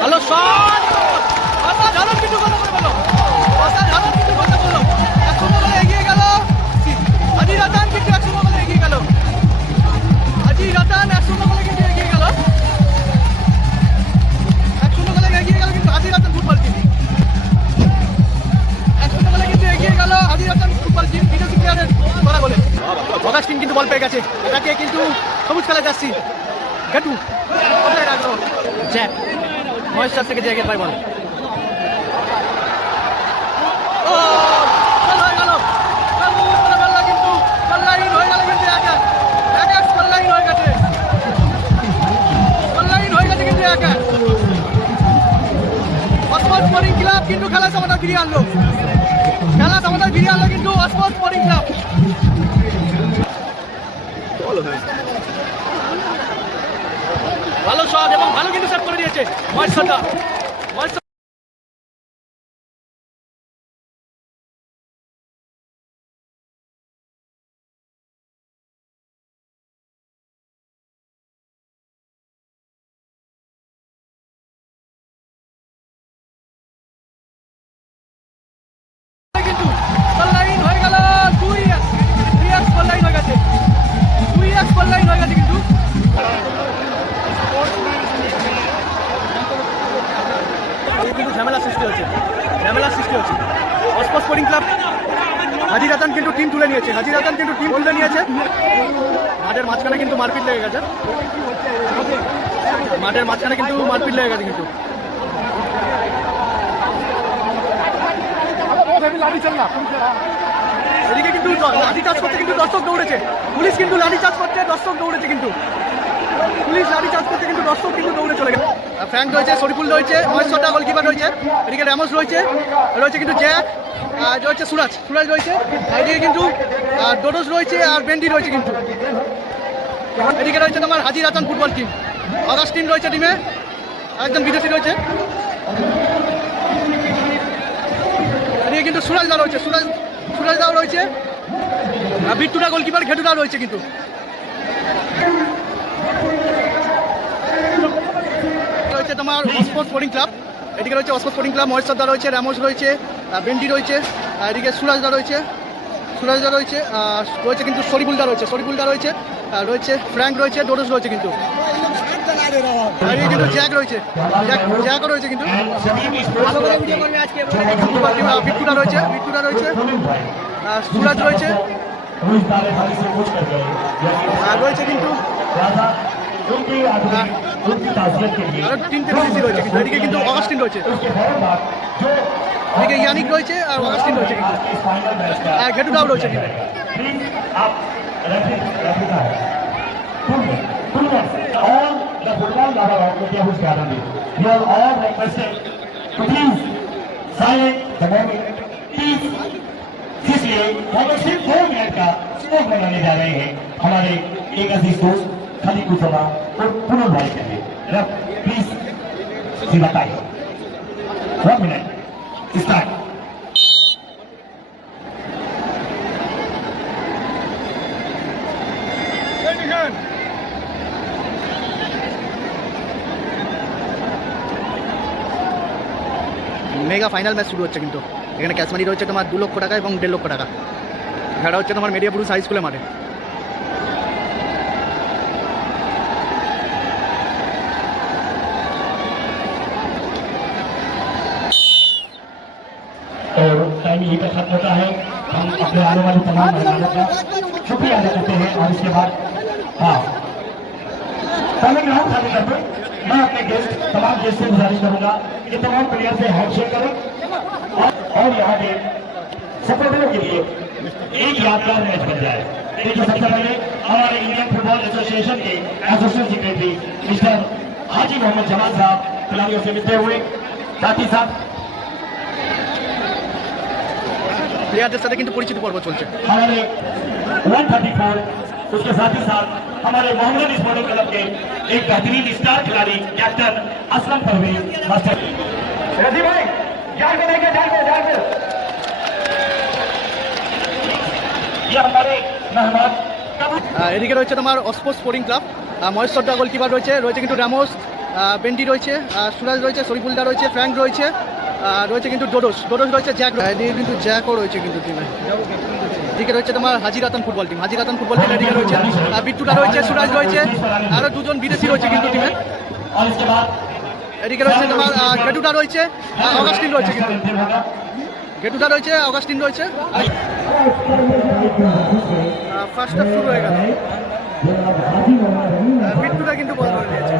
ভালো শট, অসাধারণ কিছু কথা বললো, অসাধারণ কিছু কথা বললো। 1-0 গোলে এগিয়ে গেল হাজি রাতান, কিন্তু 1-0 গোলে এগিয়ে গেল হাজি রাতান, 1-0 গোলে কিন্তু এগিয়ে গেল, 1-0 গোলে এগিয়ে গেল কিন্তু হাজি রাতান ফুটবল টিম, 1-0 গোলে কিন্তু এগিয়ে গেল হাজি রাতান ফুটবল টিম। বিদেশি প্লেয়ারের করা বলে অগাস্টিন কিন্তু বল পেয়ে গেছে, এটাকে কিন্তু সবুজ খেলা যাচ্ছি ঘাটু কোথায় রাখলো জ্যাক, মহেশ্বর থেকে জ্যাকের পাই বল, কিন্তু খেলা সমাধান ফিরিয়ে আনলো, খেলা সমাধান ফিরিয়ে আনলো কিন্তু অস্পোর্ট স্পোর্টিং ক্লাব। ভালো শট এবং ভালো কিন্তু সেভ করে দিয়েছে মহেশ্বরটা। কিন্তু লাইন হয়ে গেল 2x লাইন হয়ে গেছে, 2x লাইন হয়ে গেছে কিন্তু কিন্তু ঝামেলা সৃষ্টি হচ্ছে, অস্পোর্ট স্পোর্টিং ক্লাব হাজি রাতান কিন্তু টিম তুলে নিয়েছে, মাঠের মাঝখানে কিন্তু মারপিট লেগে গেছে, কিন্তু এদিকে কিন্তু লাঠি চার্জ করতে কিন্তু দর্শক দৌড়েছে, পুলিশ কিন্তু লাঠি চার্জ করতে দর্শক দৌড়েছে, কিন্তু পুলিশ লাঠি চার্জ করতে কিন্তু দর্শক কিন্তু দৌড়ে চলে গেছে। ফ্র্যাঙ্ক রয়েছে, শরীফুল রয়েছে, মহেশ্বরটা গোলকিপার রয়েছে, এদিকে র্যামোস রয়েছে কিন্তু জ্যাক রয়েছে, সুরাজ রয়েছে, এদিকে কিন্তু ডোডোস রয়েছে আর বেন্ডি রয়েছে, কিন্তু এদিকে রয়েছে তোমার হাজি রাতান ফুটবল টিম, অগাস্টিন রয়েছে টিমে, একজন বিদেশি রয়েছে, এদিকে কিন্তু সুরাজদা রয়েছে, বিট্টুটা গোলকিপার, ঘেটুটা রয়েছে, কিন্তু রয়েছে তোমার অস্পোর্ট স্পোর্টিং ক্লাব, এদিকে রয়েছে অস্পোর্ট স্পোর্টিং ক্লাব, মহেশ্বরদা রয়েছে, র্যামোস রয়েছে, বেন্ডি রয়েছে, এদিকে সুরাজদা রয়েছে, রয়েছে কিন্তু শরীফুলদা রয়েছে, ফ্র্যাঙ্ক রয়েছে, ডোডোস রয়েছে, কিন্তু কিন্তু জ্যাক রয়েছে, জ্যাকও রয়েছে, কিন্তু বিট্টুটা রয়েছে, সুরাজ রয়েছে, কিন্তু আরো 3টে বিদেশি রয়েছে, কিন্তু এদিকে কিন্তু অগাস্টিন রয়েছে, এদিকে ইয়ানিক রয়েছে আর অগাস্টিন রয়েছে, কিন্তু ঘেটুটাও রয়েছে, কিন্তু all the football lover of India who's gathered here. You are all requested to please silent the moment. Please, इसलिए हम लोग सिर्फ 2 मिनट का स्मोक बनाने जा रहे हैं हमारे एक अजीज दोस्त खालिद कुसमा और पुनः भाई के लिए। रब प्लीज जी बताइए 1 minute start. Mega final match শুরু হচ্ছে, কিন্তু এখানে ক্যাশ মানি রয়েছে তোমার 2 লক্ষ টাকা এবং 1.5 লক্ষ টাকা, খেলা হচ্ছে তোমার মেডিয়াপুর হাই স্কুলের মাঠে। और टाइम यही पर खत्म होता है, हम अपने आने वाले तमाम मेहमानों का शुक्रिया अदा करते हैं और इसके बाद पहले ग्राउंड खाली करते मैं अपने गेस्ट तमाम गेस्ट से गुजारिश करूंगा कि तमाम प्लेयर से हैंडशेक करें और यहाँ पे सपोर्टरों के लिए एक यादगार मैच बन जाए। देखिए सबसे पहले हमारे इंडियन फुटबॉल एसोसिएशन के एसोसिएशन सेक्रेटरी मिस्टर हाजी मोहम्मद जमाल साहब खिलाड़ियों से मिलते हुए, साथ ही साथ प्लेयरদের সাথে কিন্তু পরিচিত पड़व चलছে हमारे 134, उसके साथ ही साथ हमारे मोहम्मद स्पोर्टिंग क्लब के एक बेहतरीन स्टार खिलाड़ी कैप्टन असलम परवेज मास्टर रजी भाई जान को ये हमारे मेहमान এদিকে রয়েছে তোমার অস্পোর্ট স্পোর্টিং ক্লাব, মহেশ্বরদা গোলকিপার রয়েছে কিন্তু রামোস, বেন্ডি রয়েছে, সুরাজ রয়েছে, শরীফুলদা রয়েছে, ফ্র্যাঙ্ক রয়েছে, রয়েছে কিন্তু ডোডোস রয়েছে, জ্যাক এদিকে কিন্তু জ্যাকও রয়েছে কিন্তু টিমে। এদিকে রয়েছে তোমার হাজি রাতান ফুটবল টিম এদিকে রয়েছে, বিট্টুটা রয়েছে, সুরাজ রয়েছে, আরও দুজন বিদেশি রয়েছে কিন্তু টিমে। और इसके बाद এদিকে রয়েছে তোমার গেটুটা রয়েছে, অগাস্টিন রয়েছে কিন্তু গেটুটা রয়েছে, অগাস্টিন রয়েছে। ফার্স্ট হাফ শুরু হয়ে গেল, বিট্টুটা কিন্তু বল করে দিয়েছে।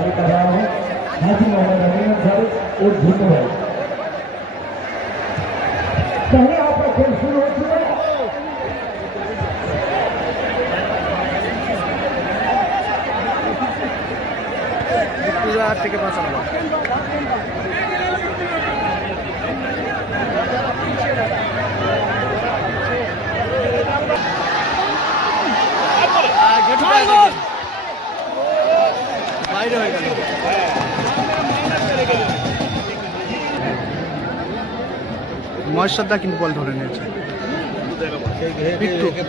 বিট্টুরা থেকে বাঁচানো বাইরে হয়ে গেল। মহেশ্বরদা কিন্তু বল ধরে নিয়েছে,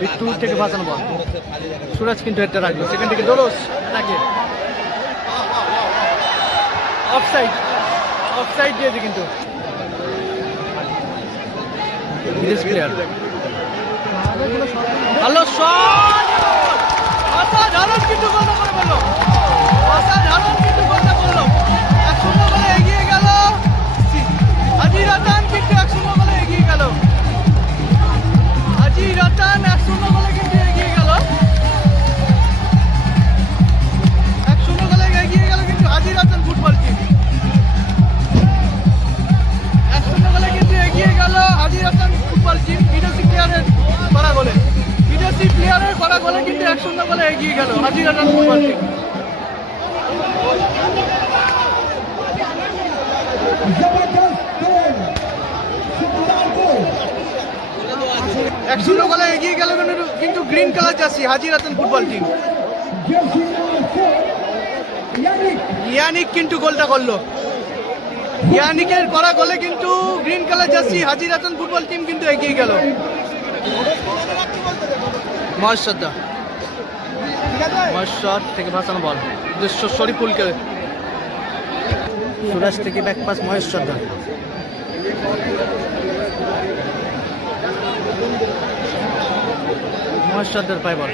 বিট্টু থেকে বাঁচানো বল, সুরাজ কিন্তু একটা রাখলো, সেখান থেকে দোরস তাকে অফসাইড দিয়েছে কিন্তু বিদেশি প্লেয়ার। ভালো শট, অসাধারণ কিন্তু গোলটা করে বললো, অসাধারণ কিন্তু গোলটা করলো। 1-0 গোলে এগিয়ে গেল হাজি রাতান, কিন্তু 1-0 গোলে এগিয়ে গেল হাজি রাতান, 1-0 গোলে কিন্তু এগিয়ে গেল, 1-0 গোলে এগিয়ে গেল কিন্তু হাজি রাতান ফুটবল টিম। 1-0 গোলে কিন্তু এগিয়ে গেল হাজি রাতান ফুটবল টিম, বিদেশি প্লেয়ারের করা গোলে, বিদেশি প্লেয়ারের করা গোলে কিন্তু 1-0 গোলে এগিয়ে গেল হাজি রাতান ফুটবল টিম। 1-0 গোলে এগিয়ে গেল কিন্তু গ্রিন কালার জার্সি হাজি রাতান ফুটবল টিম। ইয়ানিক কিন্তু গোলটা করলো, ইয়ানিকের করা গোলে কিন্তু গ্রিন কালার জার্সি হাজি রাতান ফুটবল টিম কিন্তু এগিয়ে গেল। মহেশ্বর থেকে ভাসানো বল, উদ্দেশ্য শরীফুলকে, সুরাজ থেকে ব্যাক পাস মহেশ্বরদা, মহেশ্বরদার পায় বল,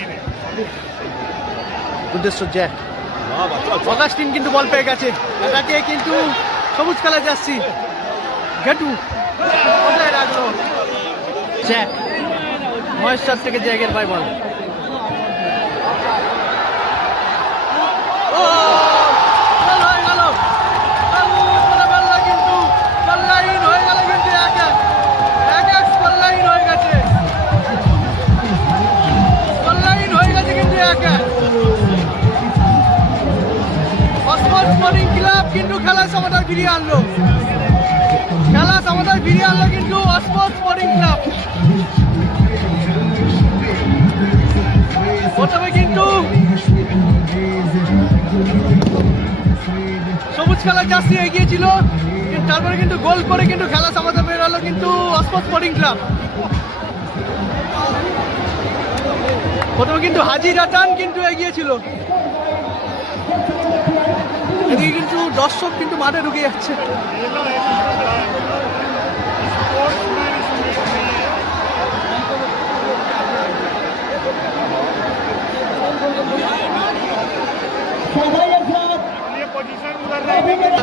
উদ্দেশ্য জ্যাক, অগাস্টিন কিন্তু বল পেয়ে গেছে, এটাকে কিন্তু সবুজ কালার যাচ্ছি ঘেটু কোথায় রাখলো, জ্যাক, মহেশ্বর থেকে জ্যাকের পায় বল, কিন্তু খেলা সমাধান ফিরিয়ে আনলো, কিন্তু অস্পট স্পোর্টিং ক্লাব। প্রথমে কিন্তু সবুজ খেলার জার্সি এগিয়েছিল, তারপরে কিন্তু গোল করে কিন্তু খেলা সমাধান বেরোলো কিন্তু অস্পট স্পোর্টিং ক্লাব। প্রথমে কিন্তু হাজি রাতান কিন্তু এগিয়েছিল, এদিকে কিন্তু দর্শক কিন্তু মাঠে ঢুকে যাচ্ছে।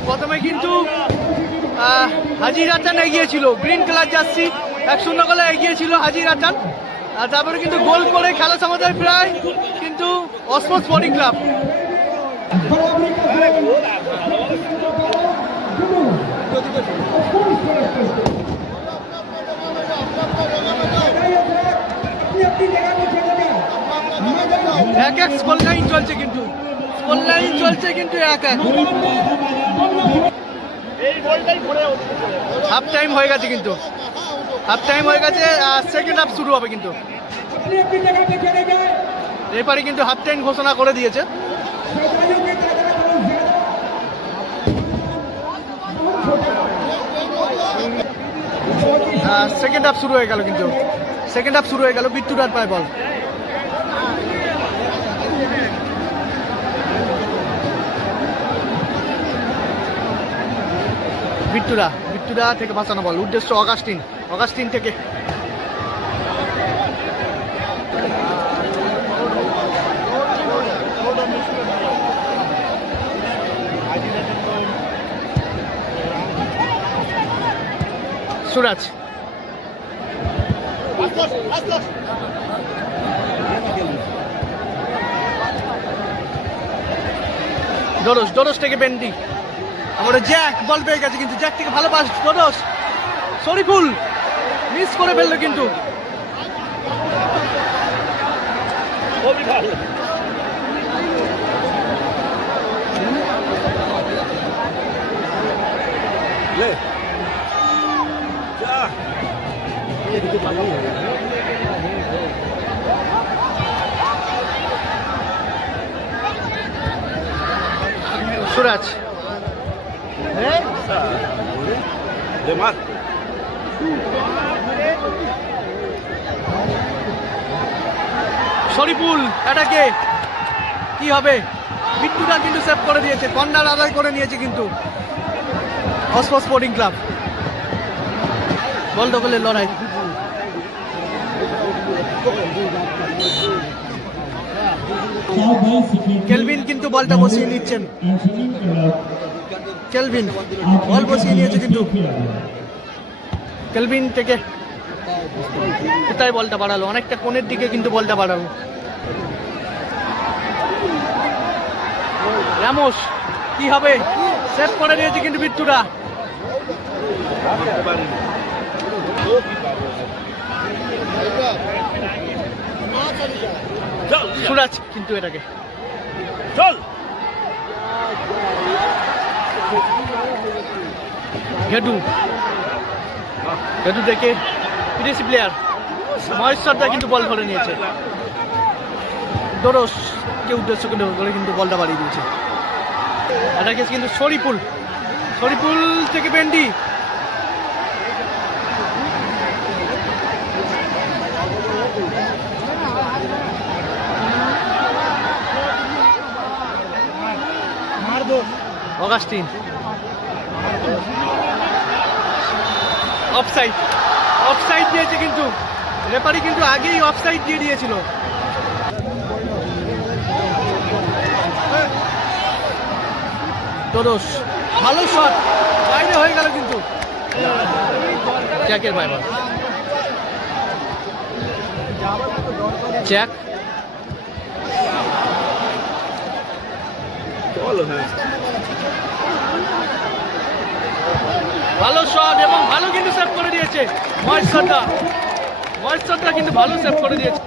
প্রথমে কিন্তু হাজি রাতান এগিয়েছিল, গ্রিন কালার জার্সি 1-0 গোলে এগিয়েছিল হাজি রাতান, আর তারপরে কিন্তু গোল করে খেলা সমাধান প্রায় কিন্তু অস্পট স্পোর্টিং ক্লাব। এক স্কোর লাইন চলছে কিন্তু, এক হাফ টাইম হয়ে গেছে কিন্তু, সেকেন্ড হাফ শুরু হবে কিন্তু, রেফারি কিন্তু হাফ টাইম ঘোষণা করে দিয়েছে। সেকেন্ড হাফ শুরু হয়ে গেল কিন্তু, বিট্টুরার পায় বল, বিট্টুদা থেকে বাঁচানো বল, উদ্দেশ্য অগাস্টিন থেকে সুরাজ, ডোরস থেকে বেন্ডি, আমরা জ্যাক বল পেয়ে গেছে কিন্তু জ্যাক থেকে ভালো পাস ডোরস, শরীফুল মিস করে ফেললো কিন্তু সুরাজ, শরীফুল এটাকে কি হবে, বিট্টুদা কিন্তু সেভ করে দিয়েছে, কর্নার আদায় করে নিয়েছে কিন্তু অস্পো স্পোর্টিং ক্লাব। বল দখলের লড়াই, কেলভিন কিন্তু বলটা বসিয়ে নিচ্ছেন, কেলভিন বল বসিয়ে নিয়েছে কিন্তু কেলভিন থেকে কোথায় বলটা বাড়ালো, অনেকটা কোণের দিকে কিন্তু বলটা বাড়ালো। রামোস কি হবে, সেভ করে নিয়েছে কিন্তু বিট্টুদা। সুরাজ কিন্তু এটাকে ঘেটু দেখে বিদেশি প্লেয়ার মহেশ্বরদা কিন্তু বল ধরে নিয়েছে, ডোরসকে উদ্দেশ্য করে কিন্তু বলটা বাড়িয়ে দিয়েছে। এটাকে কিন্তু শরীফুল থেকে বেন্ডি, অগাস্টিন অফসাইড দিয়েছে কিন্তু রেফারি কিন্তু আগেই অফসাইড দিয়ে দিয়েছিল। ডোরস ভালো শট, বাইরে হয়ে গেল কিন্তু জ্যাকের বাইরে, জ্যাক ভালো শট এবং ভালো কিন্তু সেভ করে দিয়েছে মহেশ্বরদা কিন্তু ভালো সেভ করে দিয়েছে।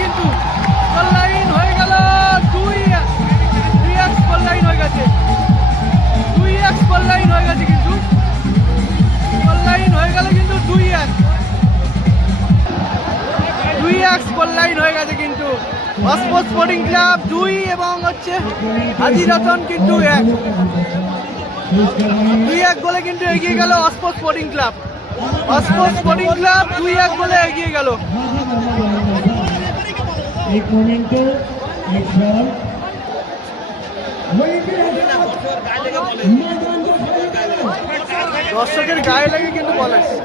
কিন্তু গোল লাইন হয়ে গেল, 2x গোল লাইন হয়ে গেছে, 2x গোল লাইন হয়ে গেছে কিন্তু গোল লাইন হয়ে গেল কিন্তু 2x গোল লাইন হয়ে গেছে কিন্তু অস্পো স্পোর্টিং ক্লাব 2 এবং হচ্ছে হাজি রতন কিন্তু 1 গোলে কিন্তু এগিয়ে গেল অস্পো স্পোর্টিং ক্লাব 2-1 গোলে এগিয়ে গেল। एक मोमेंटो एक बॉल দর্শকের গায়ে লাগে কিন্তু বল আছে,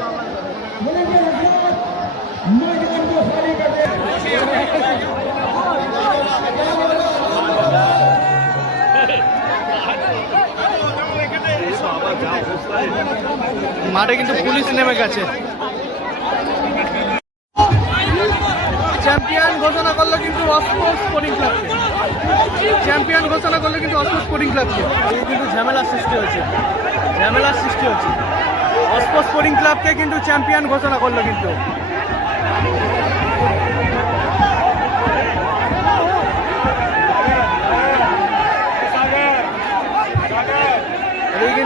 মাঠে কিন্তু পুলিশ নেমে গেছে। চ্যাম্পিয়ন ঘোষণা করলো কিন্তু অস্পো স্পোর্টিং ক্লাবকে, কিন্তু ঝামেলার সৃষ্টি হয়েছে অস্পো স্পোর্টিং ক্লাবকে কিন্তু চ্যাম্পিয়ন ঘোষণা করলো কিন্তু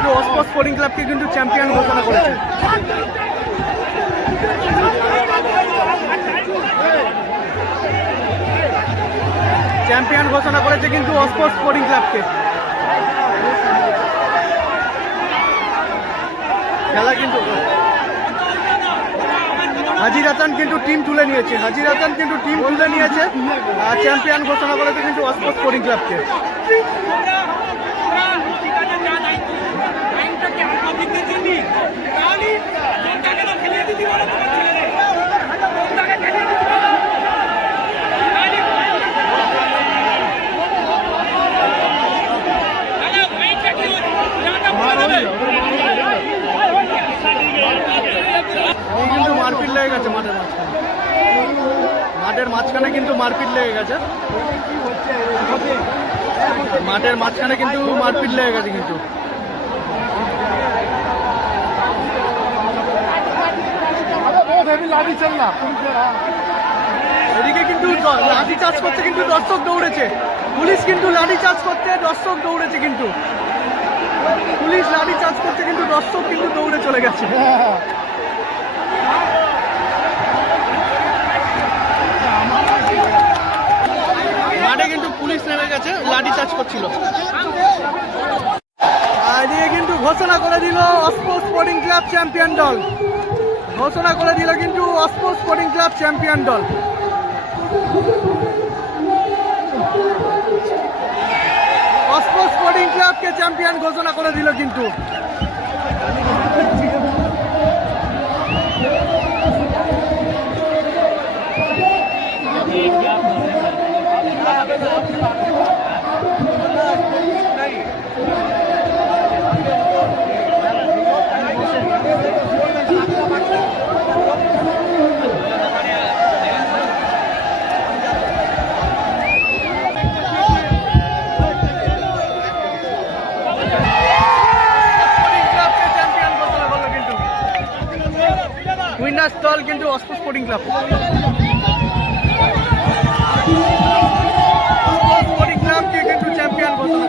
কিন্তু অস্পোর্ট স্পোর্টিং ক্লাবকে কিন্তু চ্যাম্পিয়ন ঘোষণা করেছে। চ্যাম্পিয়ন ঘোষণা করেছে কিন্তু অস্পোর্ট স্পোর্টিং ক্লাবকে। খেলা কিন্তু হাজির হাসান কিন্তু টিম তুলে নিয়েছে, আর চ্যাম্পিয়ন ঘোষণা করেছে কিন্তু অস্পোর্ট স্পোর্টিং ক্লাবকে। কিন্তু মারপিট লেগে গেছে মাঠের মাঝখানে কিন্তু মারপিট লেগে গেছে কিন্তু এদিকে কিন্তু লাঠি চার্জ করতে কিন্তু দর্শক দৌড়েছে, পুলিশ কিন্তু লাঠি চার্জ করতে দর্শক দৌড়েছে কিন্তু পুলিশ লাঠি চার্জ করতে কিন্তু দর্শক কিন্তু দৌড়ে চলে গেছে। মাঠে কিন্তু পুলিশ নেমে গেছে, লাঠি চার্জ করছিল। এদিকে কিন্তু ঘোষণা করে দিল অস্পোর্ট স্পোর্টিং ক্লাব চ্যাম্পিয়ন দল, অস্পোর্ট স্পোর্টিং ক্লাব চ্যাম্পিয়ন দল। অস্পোর্ট স্পোর্টিং ক্লাবকে চ্যাম্পিয়ন ঘোষণা করে দিল কিন্তু। উইনার্স দল কিন্তু অস্পোর্ট স্পোর্টিং ক্লাব কে কিন্তু চ্যাম্পিয়ন ঘোষণা